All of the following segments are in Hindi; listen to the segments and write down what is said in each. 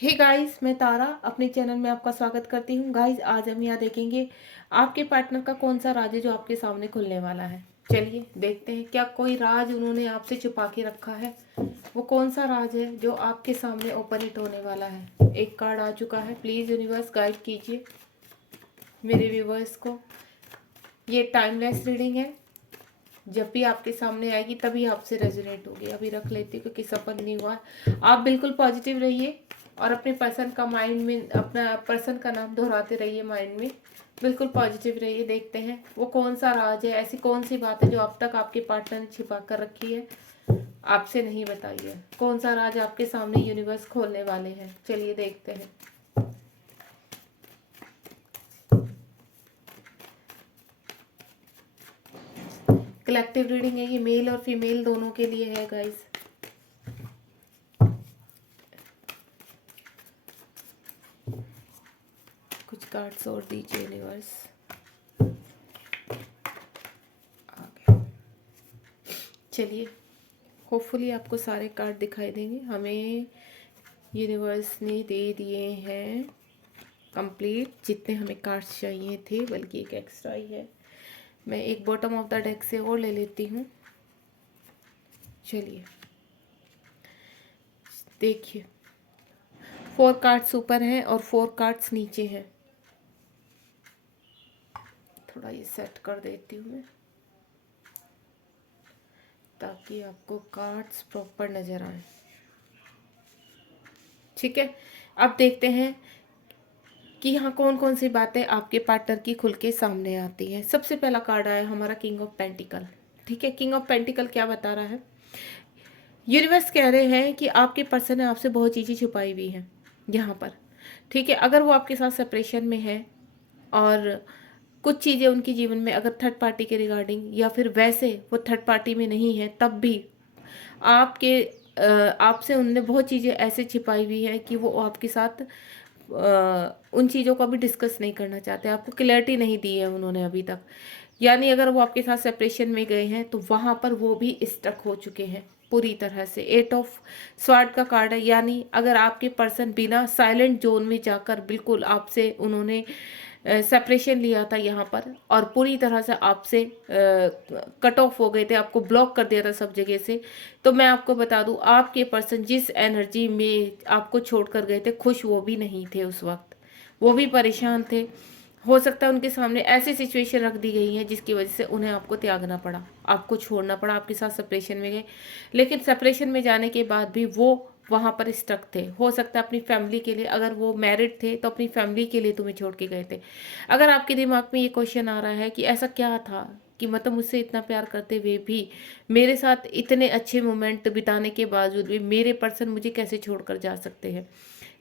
हे गाइस, मैं तारा अपने चैनल में आपका स्वागत करती हूँ। गाइस, आज हम यहाँ देखेंगे आपके पार्टनर का कौन सा राज है जो आपके सामने खुलने वाला है। चलिए देखते हैं, क्या कोई राज उन्होंने आपसे छुपा के रखा है। वो कौन सा राज है जो आपके सामने ओपन हिट होने वाला है। एक कार्ड आ चुका है। प्लीज़ यूनिवर्स गाइड कीजिए मेरे व्यूवर्स को। ये टाइमलेस रीडिंग है, जब भी आपके सामने आएगी तभी आपसे रेजोनेट होगी। अभी रख लेती हूँ क्योंकि सफल नहीं हुआ। आप बिल्कुल पॉजिटिव रहिए और अपने पर्सन का माइंड में, अपना पर्सन का नाम दोहराते रहिए माइंड में। बिल्कुल पॉजिटिव रहिए। देखते हैं वो कौन सा राज है, ऐसी कौन सी बात है जो अब तक आपके पार्टनर ने छिपा कर रखी है, आपसे नहीं बताई है। कौन सा राज आपके सामने यूनिवर्स खोलने वाले हैं। चलिए देखते हैं। कलेक्टिव रीडिंग है, ये मेल और फीमेल दोनों के लिए है गाइस। कुछ कार्ड्स और दीजिए यूनिवर्स। चलिए, होपफुली आपको सारे कार्ड दिखाई देंगे। हमें यूनिवर्स ने दे दिए हैं कंप्लीट जितने हमें कार्ड्स चाहिए थे, बल्कि एक एक्स्ट्रा ही है। मैं एक बॉटम ऑफ द डेक से और ले लेती हूँ। चलिए देखिए, 4 कार्ड्स ऊपर हैं और 4 कार्ड्स नीचे हैं। थोड़ा ये सेट कर देती हूँ मैं, ताकि आपको कार्ड्स प्रॉपर नज़र आए। ठीक है, अब देखते हैं कि यहाँ कौन कौन सी बातें आपके पार्टनर की खुल के सामने आती हैं। सबसे पहला कार्ड आया हमारा किंग ऑफ पेंटिकल। ठीक है, किंग ऑफ पेंटिकल क्या बता रहा है। यूनिवर्स कह रहे हैं कि आपके पर्सन ने आपसे बहुत चीज़ें छुपाई हुई हैं यहाँ पर। ठीक है, अगर वो आपके साथ सेपरेशन में है और कुछ चीज़ें उनके जीवन में अगर थर्ड पार्टी के रिगार्डिंग, या फिर वैसे वो थर्ड पार्टी में नहीं है तब भी आपके आपसे उनने बहुत चीज़ें ऐसे छिपाई हुई है कि वो आपके साथ उन चीज़ों को अभी डिस्कस नहीं करना चाहते। आपको क्लैरिटी नहीं दी है उन्होंने अभी तक। यानी अगर वो आपके साथ सेपरेशन में गए हैं तो वहाँ पर वो भी स्टक हो चुके हैं पूरी तरह से। 8 ऑफ स्वॉर्ड का कार्ड है, यानी अगर आपके पर्सन बिना साइलेंट जोन में जाकर बिल्कुल आपसे उन्होंने सेपरेशन लिया था यहाँ पर और पूरी तरह से आपसे कट ऑफ हो गए थे, आपको ब्लॉक कर दिया था सब जगह से, तो मैं आपको बता दूं आपके पर्सन जिस एनर्जी में आपको छोड़कर गए थे, खुश वो भी नहीं थे उस वक्त। वो भी परेशान थे। हो सकता है उनके सामने ऐसी सिचुएशन रख दी गई है जिसकी वजह से उन्हें आपको त्यागना पड़ा, आपको छोड़ना पड़ा, आपके साथ सेपरेशन में गए। लेकिन सेपरेशन में जाने के बाद भी वो वहाँ पर स्टक थे। हो सकता है अपनी फैमिली के लिए, अगर वो मैरिड थे तो अपनी फैमिली के लिए तुम्हें छोड़ के गए थे। अगर आपके दिमाग में ये क्वेश्चन आ रहा है कि ऐसा क्या था कि मतलब मुझसे इतना प्यार करते हुए भी, मेरे साथ इतने अच्छे मोमेंट बिताने के बावजूद भी मेरे पर्सन मुझे कैसे छोड़कर जा सकते हैं,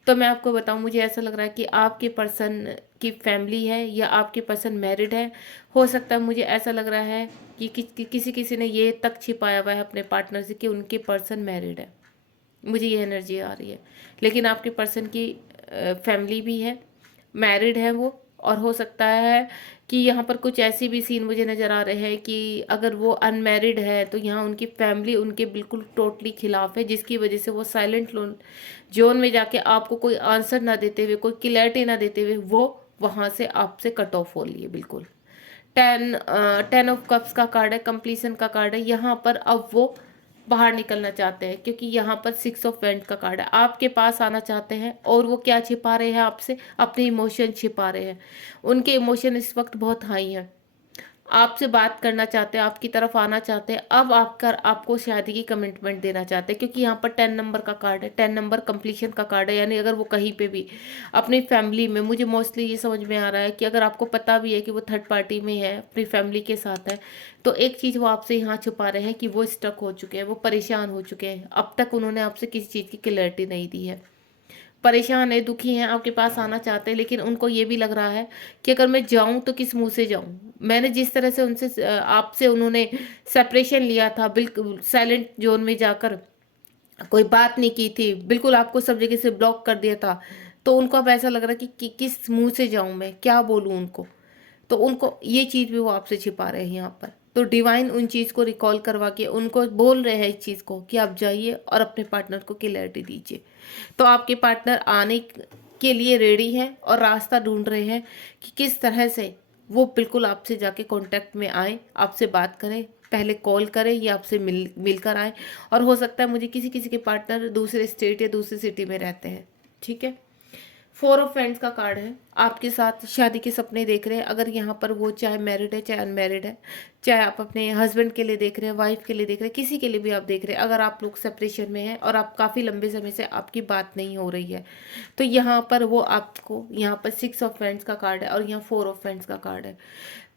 तो मैं आपको बताऊं, मुझे ऐसा लग रहा है कि आपके पर्सन की फैमिली है या आपके पर्सन मैरिड है। हो सकता है, मुझे ऐसा लग रहा है कि किसी किसी ने ये तक छिपाया हुआ है अपने पार्टनर से कि उनके पर्सन मैरिड है। मुझे ये एनर्जी आ रही है। लेकिन आपके पर्सन की फैमिली भी है, मैरिड है वो। और हो सकता है कि यहाँ पर कुछ ऐसी भी सीन मुझे नज़र आ रहे हैं कि अगर वो अनमैरिड है तो यहाँ उनकी फैमिली उनके बिल्कुल टोटली खिलाफ है, जिसकी वजह से वो साइलेंट लोन जोन में जाके आपको कोई आंसर ना देते हुए, कोई क्लैरिटी ना देते हुए, वो वहाँ से आपसे कट ऑफ हो लिए बिल्कुल। 10 ऑफ कप्स का कार्ड है, कंप्लीशन का कार्ड है। यहाँ पर अब वो बाहर निकलना चाहते हैं क्योंकि यहाँ पर 6 ऑफ वेंट का कार्ड है। आपके पास आना चाहते हैं और वो क्या छिपा रहे हैं आपसे, अपने इमोशन छिपा रहे हैं। उनके इमोशन इस वक्त बहुत हाई हैं, आपसे बात करना चाहते हैं, आपकी तरफ आना चाहते हैं। अब आपको शादी की कमिटमेंट देना चाहते हैं क्योंकि यहाँ पर 10 नंबर का कार्ड है। 10 नंबर कंप्लीशन का कार्ड है, यानी अगर वो कहीं पे भी अपनी फैमिली में, मुझे मोस्टली ये समझ में आ रहा है कि अगर आपको पता भी है कि वो थर्ड पार्टी में है, अपनी फैमिली के साथ है, तो एक चीज़ वो आपसे यहाँ छुपा रहे हैं कि वो स्टक हो चुके हैं, वो परेशान हो चुके हैं। अब तक उन्होंने आपसे किसी चीज़ की क्लैरिटी नहीं दी है, परेशान है, दुखी हैं, आपके पास आना चाहते हैं। लेकिन उनको ये भी लग रहा है कि अगर मैं जाऊं तो किस मुंह से जाऊं। मैंने जिस तरह से उनसे आपसे उन्होंने सेपरेशन लिया था, बिल्कुल साइलेंट जोन में जाकर कोई बात नहीं की थी, बिल्कुल आपको सब जगह से ब्लॉक कर दिया था, तो उनको अब ऐसा लग रहा है कि किस मुंह से जाऊं, मैं क्या बोलूं उनको। तो उनको ये चीज़ भी वो आपसे छिपा रहे हैं यहाँ पर। तो डिवाइन उन चीज़ को रिकॉल करवा के उनको बोल रहे हैं इस चीज़ को कि आप जाइए और अपने पार्टनर को क्लैरिटी दीजिए। तो आपके पार्टनर आने के लिए रेडी है और रास्ता ढूंढ रहे हैं कि किस तरह से वो बिल्कुल आपसे जाके कांटेक्ट में आए, आपसे बात करें, पहले कॉल करें या आपसे मिलकर आए। और हो सकता है मुझे किसी किसी के पार्टनर दूसरे स्टेट या दूसरी सिटी में रहते हैं। ठीक है। फोर ऑफ फ्रेंड्स का कार्ड है। आपके साथ शादी के सपने देख रहे हैं, अगर यहाँ पर वो चाहे मैरिड है चाहे अनमैरिड है, चाहे आप अपने हस्बैंड के लिए देख रहे हैं, वाइफ के लिए देख रहे हैं, किसी के लिए भी आप देख रहे हैं, अगर आप लोग सेपरेशन में हैं और आप काफ़ी लंबे समय से आपकी बात नहीं हो रही है, तो यहाँ पर वो आपको, यहाँ पर सिक्स ऑफ फ्रेंड्स का कार्ड है और यहाँ फोर ऑफ फ्रेंड्स का कार्ड है।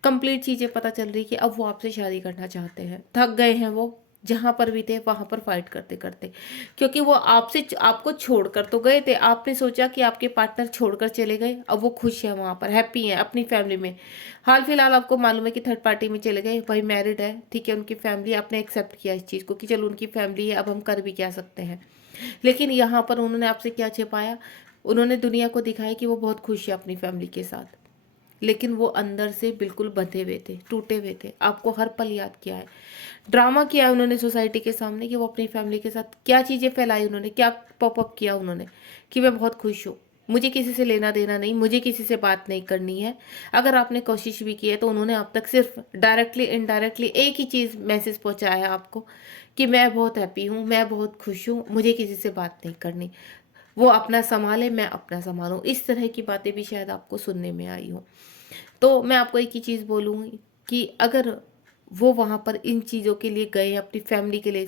कंप्लीट चीज़ें पता चल रही है कि अब वो आपसे शादी करना चाहते हैं। थक गए हैं वो, जहाँ पर भी थे वहाँ पर फाइट करते करते, क्योंकि वो आपसे आपको छोड़कर तो गए थे। आपने सोचा कि आपके पार्टनर छोड़कर चले गए, अब वो खुश है, वहाँ पर हैप्पी हैं अपनी फैमिली में। हाल फिलहाल आपको मालूम है कि थर्ड पार्टी में चले गए, भाई मैरिड है, ठीक है, उनकी फैमिली, आपने एक्सेप्ट किया इस चीज़ को कि चलो उनकी फैमिली है, अब हम कर भी क्या सकते हैं। लेकिन यहाँ पर उन्होंने आपसे क्या छिपाया, उन्होंने दुनिया को दिखाया कि वो बहुत खुश है अपनी फैमिली के साथ, लेकिन वो अंदर से बिल्कुल बंधे हुए थे, टूटे हुए थे। आपको हर पल याद किया है, ड्रामा किया है उन्होंने सोसाइटी के सामने कि वो अपनी फैमिली के साथ क्या चीज़ें फैलाई, उन्होंने क्या पॉपअप किया उन्होंने कि मैं बहुत खुश हूँ, मुझे किसी से लेना देना नहीं, मुझे किसी से बात नहीं करनी है। अगर आपने कोशिश भी की है तो उन्होंने अब तक सिर्फ डायरेक्टली इनडायरेक्टली एक ही चीज़ मैसेज पहुँचाया है आपको कि मैं बहुत हैप्पी हूँ, मैं बहुत खुश हूँ, मुझे किसी से बात नहीं करनी, वो अपना संभाले, मैं अपना संभालूँ। इस तरह की बातें भी शायद आपको सुनने में आई हो। तो मैं आपको एक ही चीज़ बोलूँगी कि अगर वो वहाँ पर इन चीज़ों के लिए गए हैं, अपनी फैमिली के लिए,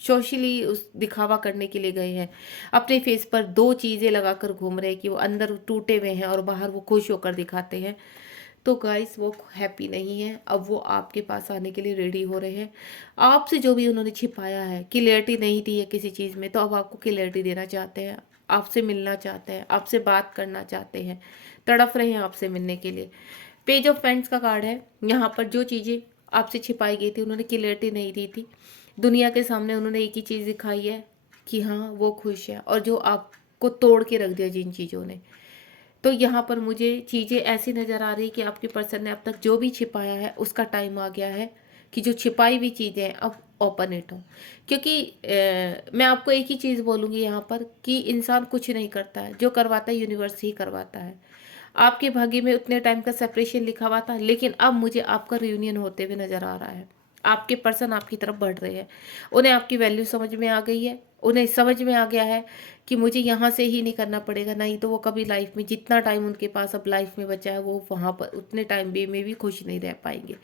सोशली उस दिखावा करने के लिए गए हैं, अपने फेस पर दो चीज़ें लगाकर घूम रहे हैं कि वो अंदर टूटे हुए हैं और बाहर वो खुश होकर दिखाते हैं, तो गाइस वो हैप्पी नहीं है। अब वो आपके पास आने के लिए रेडी हो रहे हैं। आपसे जो भी उन्होंने छिपाया है, क्लियरिटी नहीं दी है किसी चीज़ में, तो अब आपको क्लियरिटी देना चाहते हैं, आपसे मिलना चाहते हैं, आपसे बात करना चाहते हैं, तड़प रहे हैं आपसे मिलने के लिए। पेज ऑफ पेंट्स का कार्ड है। यहाँ पर जो चीज़ें आपसे छिपाई गई थी, उन्होंने क्लियरिटी नहीं दी थी, दुनिया के सामने उन्होंने एक ही चीज़ दिखाई है कि हाँ वो खुश है, और जो आपको तोड़ के रख दिया जिन चीज़ों ने, तो यहाँ पर मुझे चीज़ें ऐसी नज़र आ रही कि आपके पर्सन ने अब तक जो भी छिपाया है उसका टाइम आ गया है कि जो छिपाई हुई चीज़ें हैं अब ओपन इट हो। क्योंकि मैं आपको एक ही चीज़ बोलूँगी यहाँ पर कि इंसान कुछ नहीं करता है, जो करवाता है यूनिवर्स ही करवाता है। आपके भाग्य में उतने टाइम का सेपरेशन लिखा हुआ था, लेकिन अब मुझे आपका रियूनियन होते हुए नज़र आ रहा है। आपके पर्सन आपकी तरफ बढ़ रहे हैं, उन्हें आपकी वैल्यू समझ में आ गई है, उन्हें समझ में आ गया है कि मुझे यहाँ से ही नहीं करना पड़ेगा, नहीं तो वो कभी लाइफ में जितना टाइम उनके पास अब लाइफ में बचा है वो वहाँ पर उतने टाइम भी में भी खुश नहीं रह पाएंगे।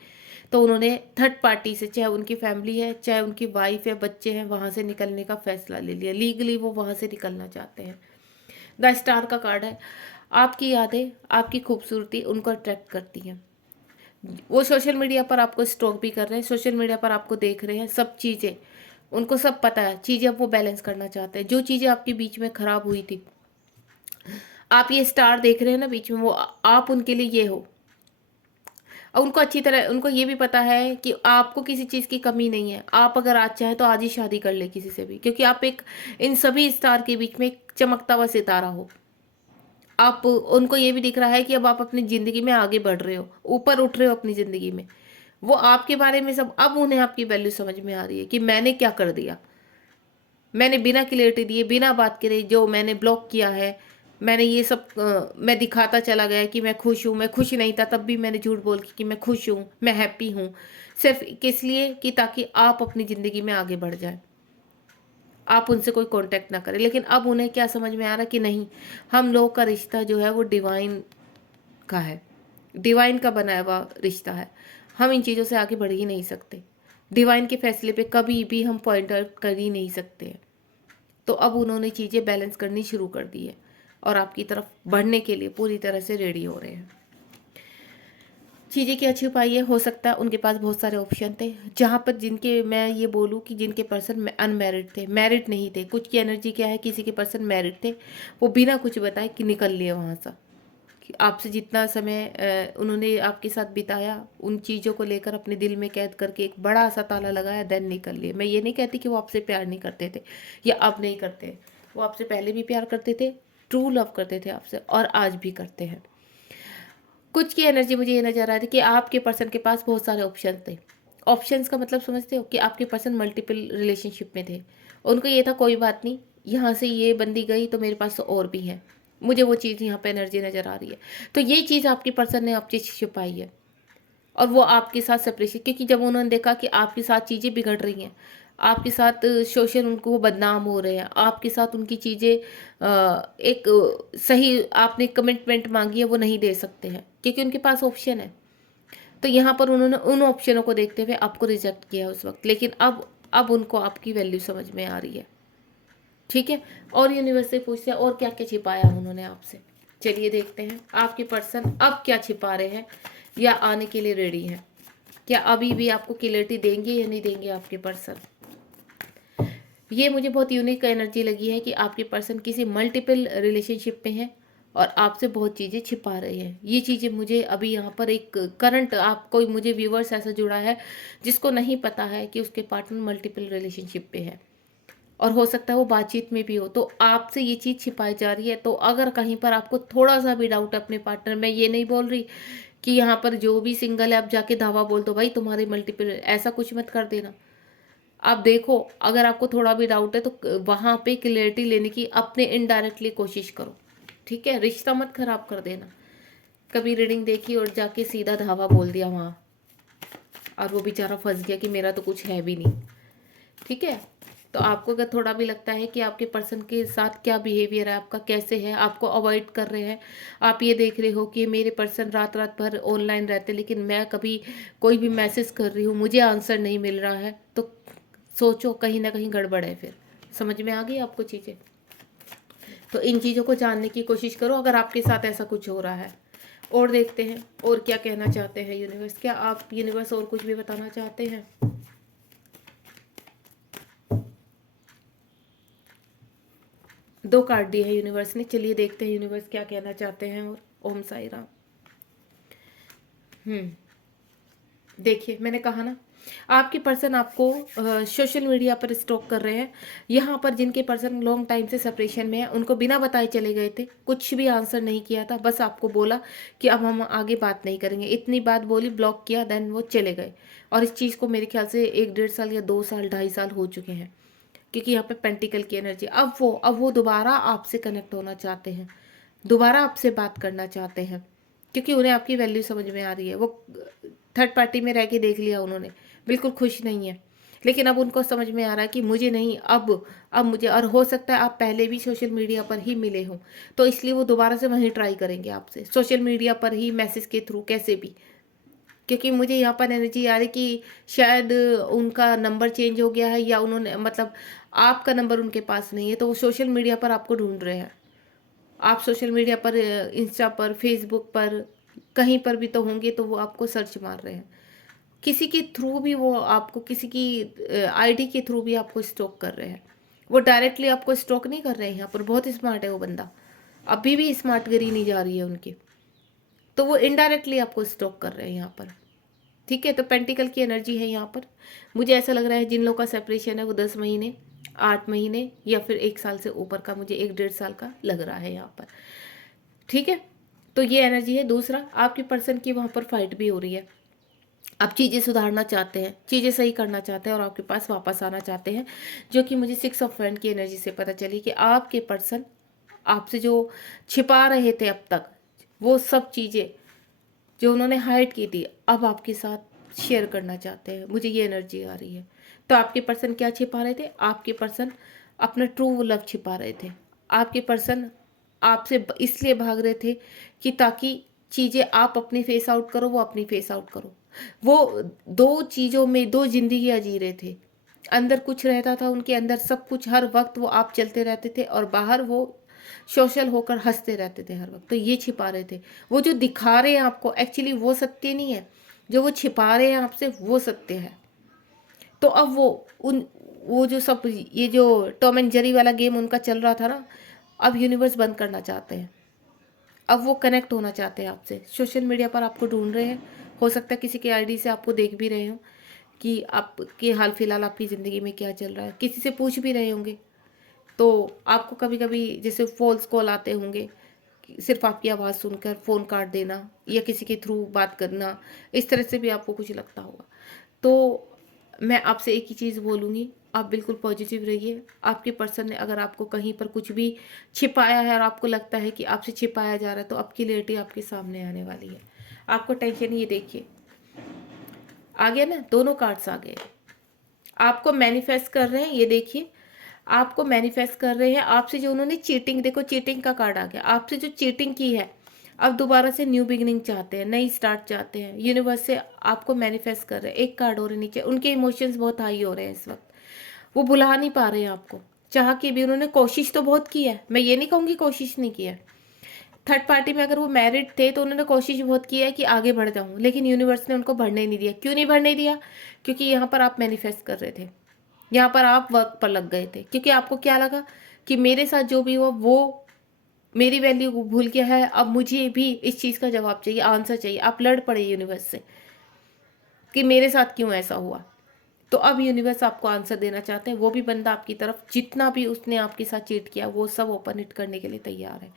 तो उन्होंने थर्ड पार्टी से, चाहे उनकी फैमिली है चाहे उनकी वाइफ है, बच्चे हैं, वहाँ से निकलने का फैसला ले लिया, लीगली वो वहाँ से निकलना चाहते हैं। द स्टार का कार्ड है। आपकी यादें, आपकी खूबसूरती उनको अट्रैक्ट करती हैं। वो सोशल मीडिया पर आपको स्टॉक भी कर रहे हैं, सोशल मीडिया पर आपको देख रहे हैं, सब चीज़ें उनको सब पता है, चीज़ें अब वो बैलेंस करना चाहते हैं। जो चीज़ें आपके बीच में खराब हुई थी, आप ये स्टार देख रहे हैं ना बीच में, वो आप उनके लिए ये हो। और उनको अच्छी तरह, उनको ये भी पता है कि आपको किसी चीज़ की कमी नहीं है। आप अगर आज चाहें तो आज ही शादी कर ले किसी से भी, क्योंकि आप एक, इन सभी स्टार के बीच में एक चमकता हुआ सितारा हो। आप, उनको ये भी दिख रहा है कि अब आप अपनी ज़िंदगी में आगे बढ़ रहे हो, ऊपर उठ रहे हो अपनी ज़िंदगी में। वो आपके बारे में सब, अब उन्हें आपकी वैल्यू समझ में आ रही है कि मैंने क्या कर दिया, मैंने बिना क्लियरिटी दिए, बिना बात करे जो मैंने ब्लॉक किया है, मैंने ये सब मैं दिखाता चला गया कि मैं खुश हूँ, मैं खुश नहीं था तब भी मैंने झूठ बोल के कि मैं खुश हूँ, मैं हैप्पी हूँ, सिर्फ किस लिए कि ताकि आप अपनी ज़िंदगी में आगे बढ़ जाए, आप उनसे कोई कांटेक्ट ना करें। लेकिन अब उन्हें क्या समझ में आ रहा कि नहीं, हम लोग का रिश्ता जो है वो डिवाइन का है, डिवाइन का बनाया हुआ रिश्ता है, हम इन चीज़ों से आगे बढ़ ही नहीं सकते, डिवाइन के फैसले पे कभी भी हम पॉइंट आउट कर ही नहीं सकते हैं। तो अब उन्होंने चीज़ें बैलेंस करनी शुरू कर दी है और आपकी तरफ बढ़ने के लिए पूरी तरह से रेडी हो रहे हैं। चीज़ें क्या छुपाई है, हो सकता है उनके पास बहुत सारे ऑप्शन थे, जहाँ पर जिनके, मैं ये बोलूँ कि जिनके पर्सन अनमैरिड थे, मैरिड नहीं थे, कुछ की एनर्जी क्या है, किसी के पर्सन मैरिड थे, वो बिना कुछ बताए कि निकल लिए वहाँ से, कि आपसे जितना समय उन्होंने आपके साथ बिताया, उन चीज़ों को लेकर अपने दिल में कैद करके एक बड़ा सा ताला लगाया, देन निकल लिए। मैं ये नहीं कहती कि वो आपसे प्यार नहीं करते थे या अब नहीं करते, वो आपसे पहले भी प्यार करते थे, ट्रू लव करते थे आपसे, और आज भी करते हैं। कुछ की एनर्जी मुझे ये नज़र आ रही थी कि आपके पर्सन के पास बहुत सारे ऑप्शन थे, ऑप्शंस का मतलब समझते हो कि आपके पर्सन मल्टीपल रिलेशनशिप में थे, उनको ये था कोई बात नहीं, यहाँ से ये बंदी गई तो मेरे पास तो और भी है, मुझे वो चीज़ यहाँ पे एनर्जी नज़र आ रही है। तो ये चीज़ आपके पर्सन ने आपकी छिपाई है, और वो आपके साथ सेपरेशन, क्योंकि जब उन्होंने देखा कि आपके साथ चीज़ें बिगड़ रही हैं, आपके साथ सोशल उनको वो बदनाम हो रहे हैं, आपके साथ उनकी चीज़ें एक सही आपने कमिटमेंट मांगी है वो नहीं दे सकते हैं, क्योंकि उनके पास ऑप्शन है। तो यहाँ पर उन्होंने उन ऑप्शनों को देखते हुए आपको रिजेक्ट किया उस वक्त, लेकिन अब उनको आपकी वैल्यू समझ में आ रही है। ठीक है, और यूनिवर्स से पूछते हैं और क्या क्या छिपाया उन्होंने आपसे। चलिए देखते हैं आपके पर्सन अब क्या छिपा रहे हैं या आने के लिए रेडी हैं। क्या अभी भी आपको क्लियरिटी देंगे या नहीं देंगे आपके पर्सन। ये मुझे बहुत यूनिक एनर्जी लगी है कि आपके पर्सन किसी मल्टीपल रिलेशनशिप में है और आपसे बहुत चीज़ें छिपा रहे हैं। ये चीज़ें मुझे अभी यहाँ पर एक करंट आप कोई मुझे व्यूवर्स ऐसा जुड़ा है जिसको नहीं पता है कि उसके पार्टनर मल्टीपल रिलेशनशिप पे है, और हो सकता है वो बातचीत में भी हो, तो आपसे ये चीज़ छिपाई जा रही है। तो अगर कहीं पर आपको थोड़ा सा भी डाउट है अपने पार्टनर में, ये नहीं बोल रही कि यहाँ पर जो भी सिंगल है आप जाके धावा बोल दो भाई तुम्हारे मल्टीपल, ऐसा कुछ मत कर देना। आप देखो, अगर आपको थोड़ा भी डाउट है तो वहाँ पे क्लियरिटी लेने की अपने इनडायरेक्टली कोशिश करो। ठीक है, रिश्ता मत खराब कर देना। कभी रीडिंग देखी और जाके सीधा धावा बोल दिया वहाँ, और वो बेचारा फंस गया कि मेरा तो कुछ है भी नहीं। ठीक है, तो आपको अगर थोड़ा भी लगता है कि आपके पर्सन के साथ क्या बिहेवियर है आपका, कैसे है, आपको अवॉइड कर रहे हैं, आप ये देख रहे हो कि मेरे पर्सन रात रात भर ऑनलाइन रहते लेकिन मैं कभी कोई भी मैसेज कर रही हूँ मुझे आंसर नहीं मिल रहा है, तो सोचो कहीं ना कहीं गड़बड़ है। फिर समझ में आ गई आपको चीज़ें। तो इन चीज़ों को जानने की कोशिश करो अगर आपके साथ ऐसा कुछ हो रहा है। और देखते हैं और क्या कहना चाहते हैं यूनिवर्स। क्या आप यूनिवर्स और कुछ भी बताना चाहते हैं। 2 कार्ड दिए हैं यूनिवर्स ने। चलिए देखते हैं यूनिवर्स क्या कहना चाहते हैं। और ओम साई राम। देखिए मैंने कहा ना, आपके पर्सन आपको सोशल मीडिया पर स्टॉक कर रहे हैं। यहाँ पर जिनके पर्सन लॉन्ग टाइम से सेपरेशन में है उनको बिना बताए चले गए थे, कुछ भी आंसर नहीं किया था, बस आपको बोला कि अब हम आगे बात नहीं करेंगे, इतनी बात बोली, ब्लॉक किया, देन वो चले गए। और इस चीज़ को मेरे ख्याल से 1-1.5 साल या 2 साल 2.5 साल हो चुके हैं, क्योंकि यहाँ पे पेंटिकल की एनर्जी। अब वो दोबारा आपसे कनेक्ट होना चाहते हैं, दोबारा आपसे बात करना चाहते हैं, क्योंकि उन्हें आपकी वैल्यू समझ में आ रही है। वो थर्ड पार्टी में रह के देख लिया उन्होंने, बिल्कुल खुश नहीं है, लेकिन अब उनको समझ में आ रहा है कि मुझे नहीं, अब मुझे। और हो सकता है आप पहले भी सोशल मीडिया पर ही मिले हों, तो इसलिए वो दोबारा से वहीं ट्राई करेंगे आपसे, सोशल मीडिया पर ही, मैसेज के थ्रू, कैसे भी। क्योंकि मुझे यहाँ पर एनर्जी आ रही कि शायद उनका नंबर चेंज हो गया है, या उन्होंने मतलब आपका नंबर उनके पास नहीं है, तो वो सोशल मीडिया पर आपको ढूंढ रहे हैं। आप सोशल मीडिया पर, इंस्टा पर, फेसबुक पर, कहीं पर भी तो होंगे, तो वो आपको सर्च मार रहे हैं। किसी के थ्रू भी वो आपको, किसी की आईडी के थ्रू भी आपको स्टॉक कर रहे हैं। वो डायरेक्टली आपको स्टॉक नहीं कर रहे हैं। यहाँ पर बहुत स्मार्ट है वो बंदा, अभी भी स्मार्टगिरी नहीं जा रही है उनकी, तो वो इनडायरेक्टली आपको स्टॉक कर रहे हैं यहाँ पर। ठीक है, तो पेंटिकल की एनर्जी है यहाँ पर। मुझे ऐसा लग रहा है जिन लोगों का सेपरेशन है वो 10 महीने, 8 महीने, या फिर 1 साल से ऊपर का, मुझे 1-1.5 साल का लग रहा है यहाँ पर। ठीक है, तो ये एनर्जी है। दूसरा, आपके पर्सन की वहाँ पर फाइट भी हो रही है। आप चीज़ें सुधारना चाहते हैं, चीज़ें सही करना चाहते हैं, और आपके पास वापस आना चाहते हैं, जो कि मुझे 6 ऑफ वैंड की एनर्जी से पता चली कि आपके पर्सन आपसे जो छिपा रहे थे अब तक, वो सब चीज़ें जो उन्होंने हाइड की थी, अब आपके साथ शेयर करना चाहते हैं। मुझे ये एनर्जी आ रही है। तो आपके पर्सन क्या छिपा रहे थे? आपके पर्सन अपना ट्रू लव छिपा रहे थे। आपके पर्सन आपसे इसलिए भाग रहे थे कि ताकि चीज़ें आप अपनी फेस आउट करो, वो अपनी फेस आउट करो। वो 2 चीज़ों में 2 जिंदगियाँ जी रहे थे। अंदर कुछ रहता था उनके अंदर, सब कुछ हर वक्त वो आप चलते रहते थे, और बाहर वो सोशल होकर हंसते रहते थे हर वक्त। तो ये छिपा रहे थे। वो जो दिखा रहे हैं आपको एक्चुअली वो सत्य नहीं है, जो वो छिपा रहे हैं आपसे वो सत्य है। तो अब वो जो सब, ये जो टॉम एंड जेरी वाला गेम उनका चल रहा था ना, अब यूनिवर्स बंद करना चाहते हैं। अब वो कनेक्ट होना चाहते हैं आपसे। सोशल मीडिया पर आपको ढूंढ रहे हैं, हो सकता है किसी के आईडी से आपको देख भी रहे हो कि आपके हाल फिलहाल आपकी ज़िंदगी में क्या चल रहा है, किसी से पूछ भी रहे होंगे। तो आपको कभी कभी जैसे फॉल्स कॉल आते होंगे, सिर्फ आपकी आवाज़ सुनकर फ़ोन काट देना, या किसी के थ्रू बात करना, इस तरह से भी आपको कुछ लगता होगा। तो मैं आपसे एक ही चीज़ बोलूँगी, आप बिल्कुल पॉजिटिव रहिए। आपके पर्सन ने अगर आपको कहीं पर कुछ भी छिपाया है और आपको लगता है कि आपसे छिपाया जा रहा है, तो अब क्लियरिटी आपके सामने आने वाली है। आपको टेंशन, ये देखिए आ गया ना, दोनों कार्ड्स आ गए। आपको मैनिफेस्ट कर रहे हैं, ये देखिए आपको मैनिफेस्ट कर रहे हैं। आपसे जो उन्होंने चीटिंग, देखो चीटिंग का कार्ड आ गया, आपसे जो चीटिंग की है अब दोबारा से न्यू बिगिनिंग चाहते हैं, नई स्टार्ट चाहते हैं। यूनिवर्स से आपको मैनिफेस्ट कर रहे हैं। एक कार्ड और नीचे, उनके इमोशंस बहुत हाई हो रहे हैं इस वक्त, वो भुला नहीं पा रहे हैं आपको। चाह के भी उन्होंने कोशिश तो बहुत की है, मैं ये नहीं कहूँगी कोशिश नहीं की है। थर्ड पार्टी में अगर वो मैरिड थे तो उन्होंने कोशिश बहुत की है कि आगे बढ़ जाऊँ, लेकिन यूनिवर्स ने उनको बढ़ने नहीं दिया। क्यों नहीं बढ़ने दिया? क्योंकि यहाँ पर आप मैनिफेस्ट कर रहे थे, यहाँ पर आप वर्क पर लग गए थे। क्योंकि आपको क्या लगा कि मेरे साथ जो भी हुआ वो मेरी वैल्यू को भूल गया है, अब मुझे भी इस चीज़ का जवाब चाहिए, आंसर चाहिए। आप लड़ पड़े यूनिवर्स से कि मेरे साथ क्यों ऐसा हुआ। तो अब यूनिवर्स आपको आंसर देना चाहते हैं। वो भी बंदा आपकी तरफ, जितना भी उसने आपके साथ चीट किया वो सब ओपन इट करने के लिए तैयार है।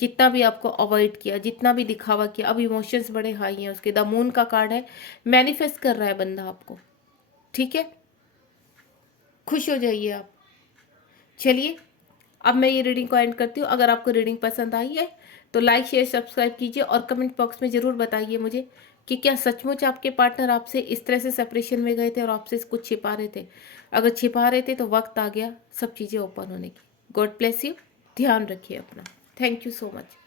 जितना भी आपको अवॉइड किया, जितना भी दिखावा किया, अब इमोशंस बड़े हाई हैं उसके। द मून का कार्ड है, मैनिफेस्ट कर रहा है बंदा आपको, ठीक है। खुश हो जाइए आप। चलिए अब मैं ये रीडिंग को एंड करती हूँ। अगर आपको रीडिंग पसंद आई है तो लाइक शेयर सब्सक्राइब कीजिए और कमेंट बॉक्स में ज़रूर बताइए मुझे कि क्या सचमुच आपके पार्टनर आपसे इस तरह से सेपरेशन में गए थे और आपसे कुछ छिपा रहे थे। अगर छिपा रहे थे तो वक्त आ गया सब चीज़ें ओपन होने की। God bless you. ध्यान रखिए अपना। Thank you so much.